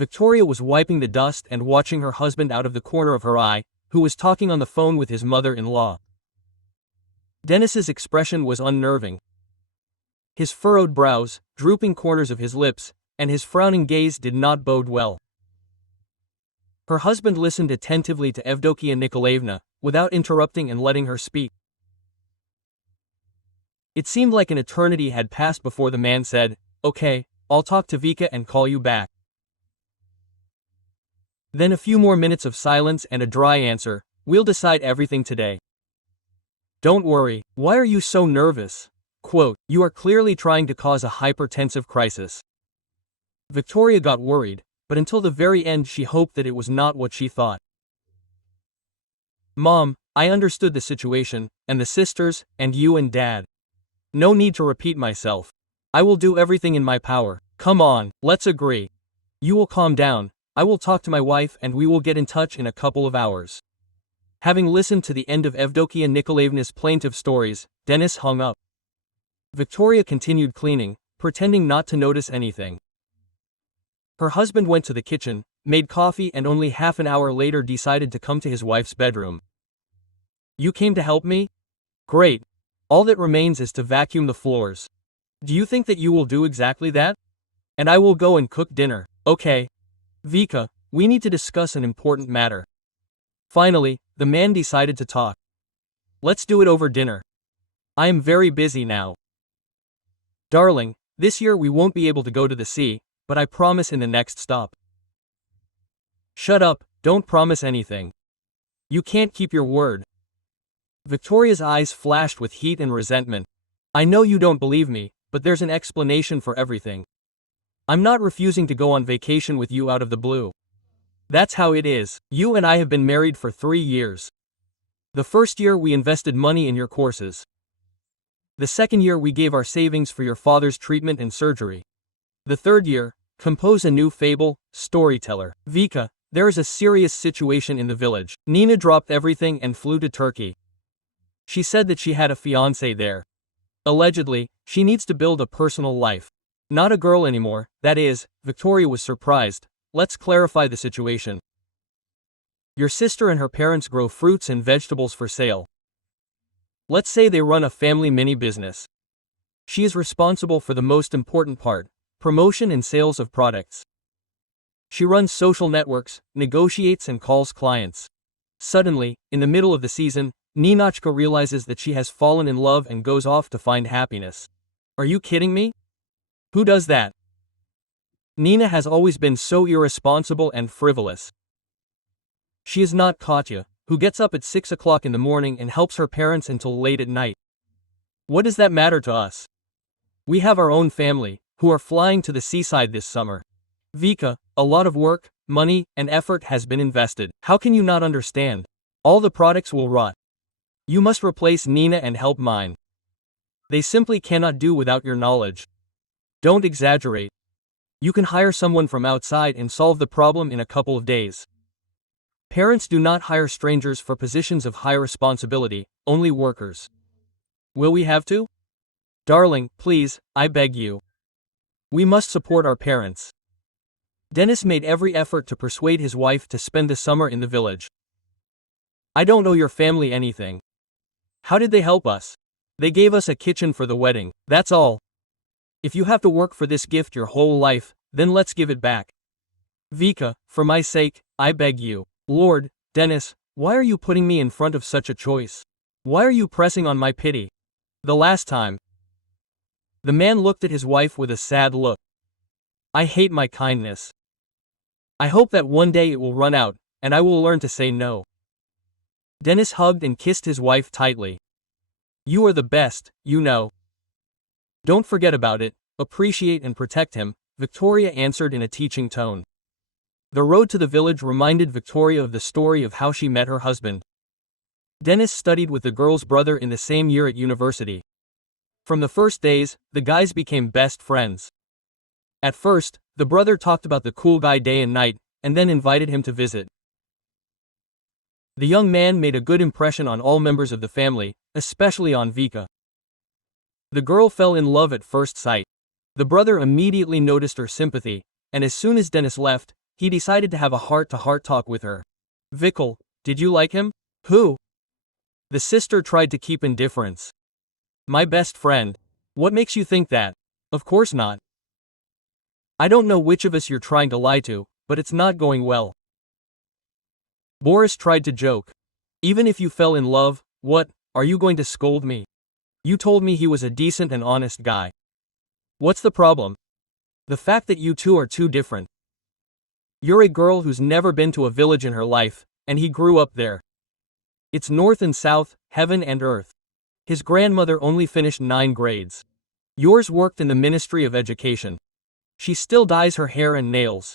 Victoria was wiping the dust and watching her husband out of the corner of her eye, who was talking on the phone with his mother-in-law. Dennis's expression was unnerving. His furrowed brows, drooping corners of his lips, and his frowning gaze did not bode well. Her husband listened attentively to Evdokia Nikolaevna, without interrupting and letting her speak. It seemed like an eternity had passed before the man said, "Okay, I'll talk to Vika and call you back." Then a few more minutes of silence and a dry answer, "We'll decide everything today." "Don't worry, why are you so nervous?" Quote, "You are clearly trying to cause a hypertensive crisis." Victoria got worried, but until the very end she hoped that it was not what she thought. "Mom, I understood the situation, and the sisters, and you and Dad. No need to repeat myself. I will do everything in my power. Come on, let's agree. You will calm down, I will talk to my wife and we will get in touch in a couple of hours." Having listened to the end of Evdokia Nikolaevna's plaintive stories, Dennis hung up. Victoria continued cleaning, pretending not to notice anything. Her husband went to the kitchen, made coffee and only half an hour later decided to come to his wife's bedroom. "You came to help me? Great. All that remains is to vacuum the floors. Do you think that you will do exactly that? And I will go and cook dinner, okay? Vika, we need to discuss an important matter." Finally, the man decided to talk. "Let's do it over dinner. I am very busy now." "Darling, this year we won't be able to go to the sea, but I promise in the next stop." "Shut up, don't promise anything. You can't keep your word." Victoria's eyes flashed with heat and resentment. "I know you don't believe me, but there's an explanation for everything. I'm not refusing to go on vacation with you out of the blue. That's how it is. You and I have been married for 3 years. The first year we invested money in your courses. The second year we gave our savings for your father's treatment and surgery. The third year, compose a new fable, storyteller. Vika, there is a serious situation in the village." Nina dropped everything and flew to Turkey. She said that she had a fiancé there. Allegedly, she needs to build a personal life. Not a girl anymore, that is. Victoria was surprised. "Let's clarify the situation. Your sister and her parents grow fruits and vegetables for sale. Let's say they run a family mini business. She is responsible for the most important part, promotion and sales of products. She runs social networks, negotiates and calls clients. Suddenly, in the middle of the season, Ninachka realizes that she has fallen in love and goes off to find happiness. Are you kidding me? Who does that? Nina has always been so irresponsible and frivolous. She is not Katya, who gets up at 6 o'clock in the morning and helps her parents until late at night. What does that matter to us? We have our own family, who are flying to the seaside this summer. Vika, a lot of work, money, and effort has been invested. How can you not understand? All the products will rot. You must replace Nina and help mine. They simply cannot do without your knowledge. Don't exaggerate. You can hire someone from outside and solve the problem in a couple of days. Parents do not hire strangers for positions of high responsibility, only workers. Will we have to? Darling, please, I beg you. We must support our parents." Dennis made every effort to persuade his wife to spend the summer in the village. "I don't owe your family anything. How did they help us? They gave us a kitchen for the wedding, that's all. If you have to work for this gift your whole life, then let's give it back. Vika, for my sake, I beg you." Lord, Dennis, why are you putting me in front of such a choice? Why are you pressing on my pity? The last time. The man looked at his wife with a sad look. "I hate my kindness. I hope that one day it will run out, and I will learn to say no." Dennis hugged and kissed his wife tightly. "You are the best, you know. Don't forget about it, appreciate and protect him," Victoria answered in a teaching tone. The road to the village reminded Victoria of the story of how she met her husband. Dennis studied with the girl's brother in the same year at university. From the first days, the guys became best friends. At first, the brother talked about the cool guy day and night, and then invited him to visit. The young man made a good impression on all members of the family, especially on Vika. The girl fell in love at first sight. The brother immediately noticed her sympathy, and as soon as Dennis left, he decided to have a heart-to-heart talk with her. Vikal, did you like him? Who? The sister tried to keep indifference. My best friend. What makes you think that? Of course not. I don't know which of us you're trying to lie to, but it's not going well. Boris tried to joke. Even if you fell in love, what, are you going to scold me? You told me he was a decent and honest guy. What's the problem? The fact that you two are too different. You're a girl who's never been to a village in her life, and he grew up there. It's north and south, heaven and earth. His grandmother only finished 9 grades. Yours worked in the Ministry of Education. She still dyes her hair and nails.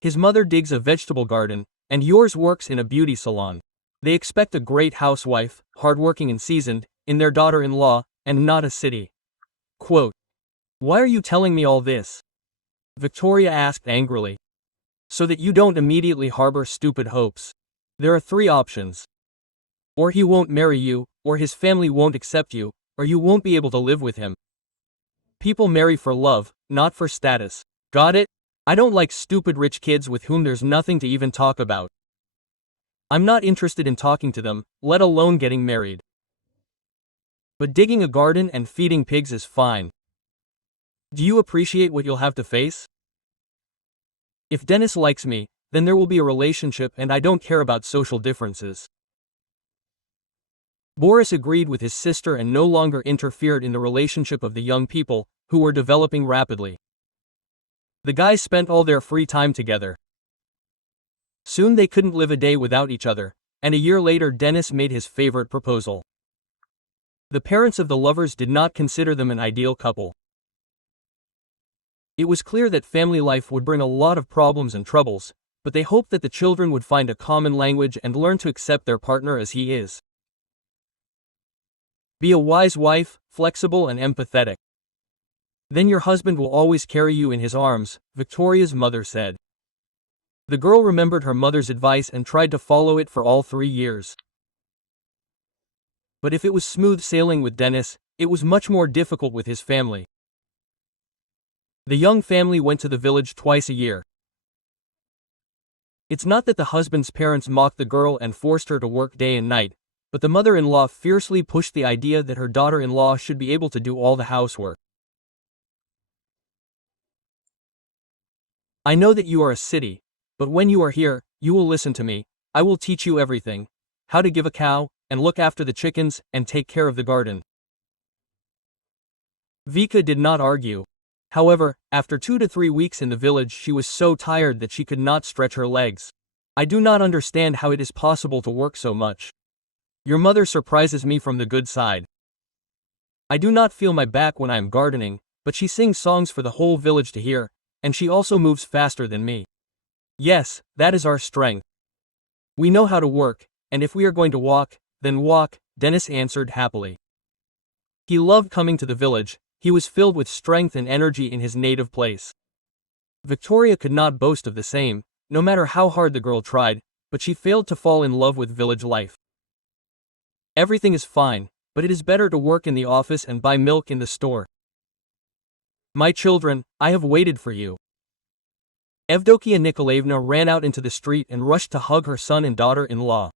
His mother digs a vegetable garden, and yours works in a beauty salon. They expect a great housewife, hardworking and seasoned, in their daughter-in-law, and not a city. Quote. Why are you telling me all this? Victoria asked angrily. So that you don't immediately harbor stupid hopes. There are 3 options. Or he won't marry you, or his family won't accept you, or you won't be able to live with him. People marry for love, not for status. Got it? I don't like stupid rich kids with whom there's nothing to even talk about. I'm not interested in talking to them, let alone getting married. But digging a garden and feeding pigs is fine. Do you appreciate what you'll have to face? If Dennis likes me, then there will be a relationship and I don't care about social differences. Boris agreed with his sister and no longer interfered in the relationship of the young people, who were developing rapidly. The guys spent all their free time together. Soon they couldn't live a day without each other, and a year later Dennis made his favorite proposal. The parents of the lovers did not consider them an ideal couple. It was clear that family life would bring a lot of problems and troubles, but they hoped that the children would find a common language and learn to accept their partner as he is. Be a wise wife, flexible and empathetic. Then your husband will always carry you in his arms, Victoria's mother said. The girl remembered her mother's advice and tried to follow it for all 3 years. But if it was smooth sailing with Dennis, it was much more difficult with his family. The young family went to the village twice a year. It's not that the husband's parents mocked the girl and forced her to work day and night, but the mother-in-law fiercely pushed the idea that her daughter-in-law should be able to do all the housework. I know that you are a city, but when you are here, you will listen to me. I will teach you everything. How to give a cow, and look after the chickens, and take care of the garden. Vika did not argue. However, after 2 to 3 weeks in the village she was so tired that she could not stretch her legs. I do not understand how it is possible to work so much. Your mother surprises me from the good side. I do not feel my back when I am gardening, but she sings songs for the whole village to hear, and she also moves faster than me. Yes, that is our strength. We know how to work, and if we are going to walk, then walk, Dennis answered happily. He loved coming to the village. He was filled with strength and energy in his native place. Victoria could not boast of the same, no matter how hard the girl tried, but she failed to fall in love with village life. Everything is fine, but it is better to work in the office and buy milk in the store. My children, I have waited for you. Evdokia Nikolaevna ran out into the street and rushed to hug her son and daughter-in-law.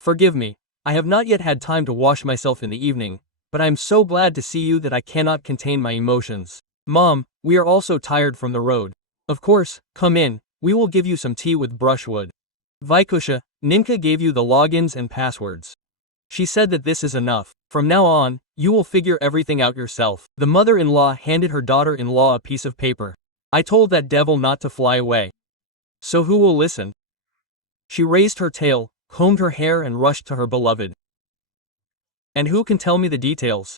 Forgive me, I have not yet had time to wash myself in the evening, but I am so glad to see you that I cannot contain my emotions. Mom, we are also tired from the road. Of course, come in, we will give you some tea with brushwood. Vikusha, Ninka gave you the logins and passwords. She said that this is enough. From now on, you will figure everything out yourself. The mother-in-law handed her daughter-in-law a piece of paper. I told that devil not to fly away. So who will listen? She raised her tail, combed her hair and rushed to her beloved. And who can tell me the details?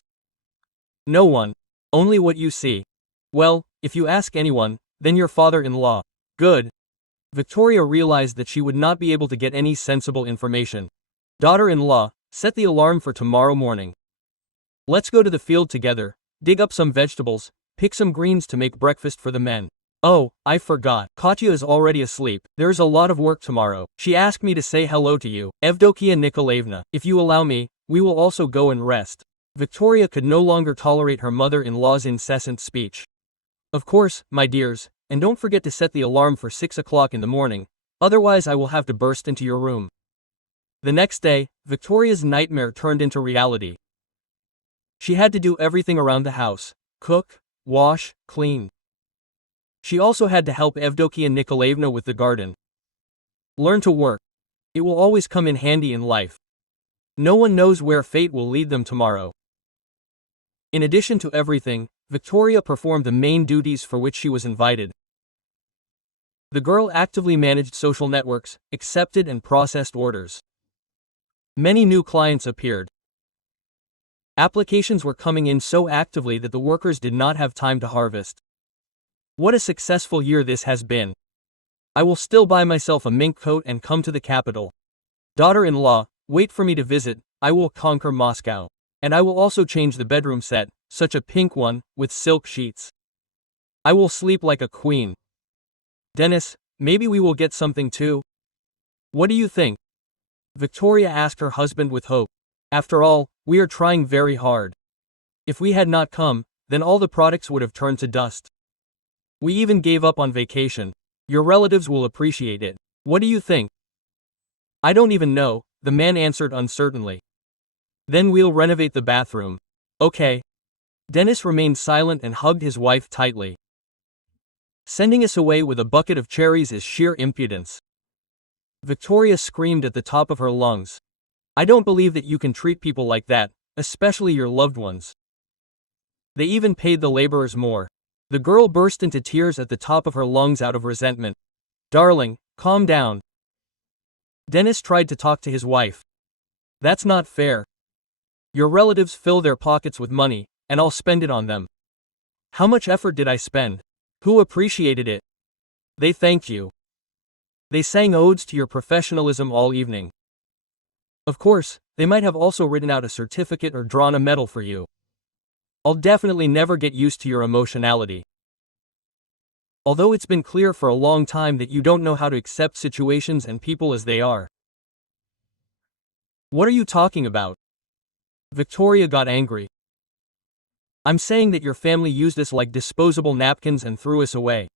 No one. Only what you see. Well, if you ask anyone, then your father-in-law. Good. Victoria realized that she would not be able to get any sensible information. Daughter-in-law, set the alarm for tomorrow morning. Let's go to the field together, dig up some vegetables, pick some greens to make breakfast for the men. Oh, I forgot. Katya is already asleep. There is a lot of work tomorrow. She asked me to say hello to you. Evdokia Nikolaevna, if you allow me, we will also go and rest. Victoria could no longer tolerate her mother-in-law's incessant speech. Of course, my dears, And don't forget to set the alarm for 6 o'clock in the morning, otherwise I will have to burst into your room. The next day, Victoria's nightmare turned into reality. She had to do everything around the house: cook, wash, clean. She also had to help Evdokia Nikolaevna with the garden. Learn to work. It will always come in handy in life. No one knows where fate will lead them tomorrow. In addition to everything, Victoria performed the main duties for which she was invited. The girl actively managed social networks, accepted and processed orders. Many new clients appeared. Applications were coming in so actively that the workers did not have time to harvest. What a successful year this has been. I will still buy myself a mink coat and come to the capital. Daughter-in-law, wait for me to visit, I will conquer Moscow. And I will also change the bedroom set, such a pink one, with silk sheets. I will sleep like a queen. Dennis, maybe we will get something too? What do you think? Victoria asked her husband with hope. After all, we are trying very hard. If we had not come, then all the products would have turned to dust. We even gave up on vacation. Your relatives will appreciate it. What do you think? I don't even know, the man answered uncertainly. Then we'll renovate the bathroom. Okay. Dennis remained silent and hugged his wife tightly. Sending us away with a bucket of cherries is sheer impudence. Victoria screamed at the top of her lungs. I don't believe that you can treat people like that, especially your loved ones. They even paid the laborers more. The girl burst into tears at the top of her lungs out of resentment. Darling, calm down. Dennis tried to talk to his wife. That's not fair. Your relatives fill their pockets with money, and I'll spend it on them. How much effort did I spend? Who appreciated it? They thanked you. They sang odes to your professionalism all evening. Of course, they might have also written out a certificate or drawn a medal for you. I'll definitely never get used to your emotionality. Although it's been clear for a long time that you don't know how to accept situations and people as they are. What are you talking about? Victoria got angry. I'm saying that your family used us like disposable napkins and threw us away.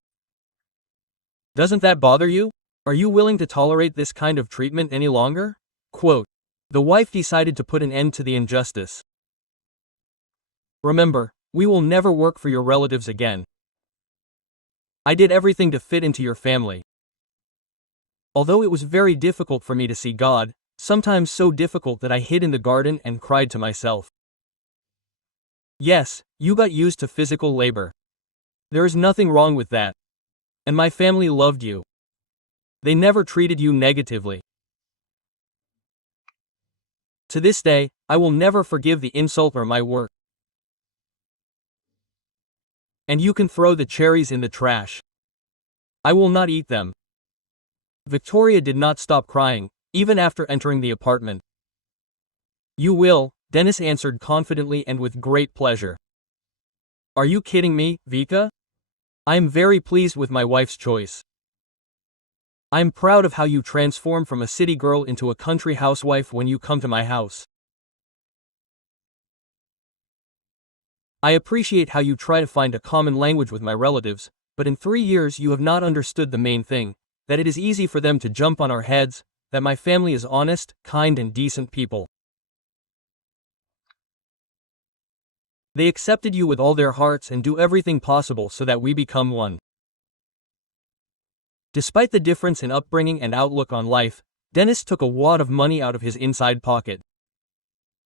Doesn't that bother you? Are you willing to tolerate this kind of treatment any longer? Quote. The wife decided to put an end to the injustice. Remember, we will never work for your relatives again. I did everything to fit into your family. Although it was very difficult for me to see God, sometimes so difficult that I hid in the garden and cried to myself. Yes, you got used to physical labor. There is nothing wrong with that. And my family loved you. They never treated you negatively. To this day, I will never forgive the insult or my work. And you can throw the cherries in the trash. I will not eat them. Victoria did not stop crying, even after entering the apartment. You will, Dennis answered confidently and with great pleasure. Are you kidding me, Vika? I am very pleased with my wife's choice. I am proud of how you transform from a city girl into a country housewife when you come to my house. I appreciate how you try to find a common language with my relatives, but in 3 years you have not understood the main thing, that it is easy for them to jump on our heads, that my family is honest, kind and decent people. They accepted you with all their hearts and do everything possible so that we become one. Despite the difference in upbringing and outlook on life, Dennis took a wad of money out of his inside pocket.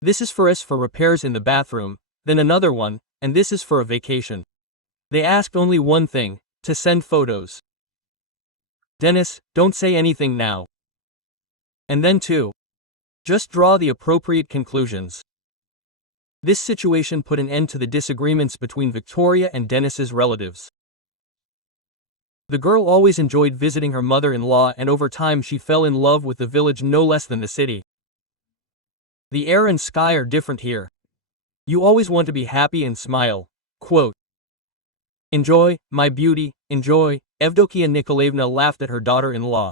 This is for us for repairs in the bathroom, then another one, and this is for a vacation. They asked only one thing, to send photos. Dennis, don't say anything now. And then too. Just draw the appropriate conclusions. This situation put an end to the disagreements between Victoria and Dennis's relatives. The girl always enjoyed visiting her mother-in-law and over time she fell in love with the village no less than the city. The air and sky are different here. You always want to be happy and smile. Quote. Enjoy, my beauty, enjoy, Evdokia Nikolaevna laughed at her daughter-in-law.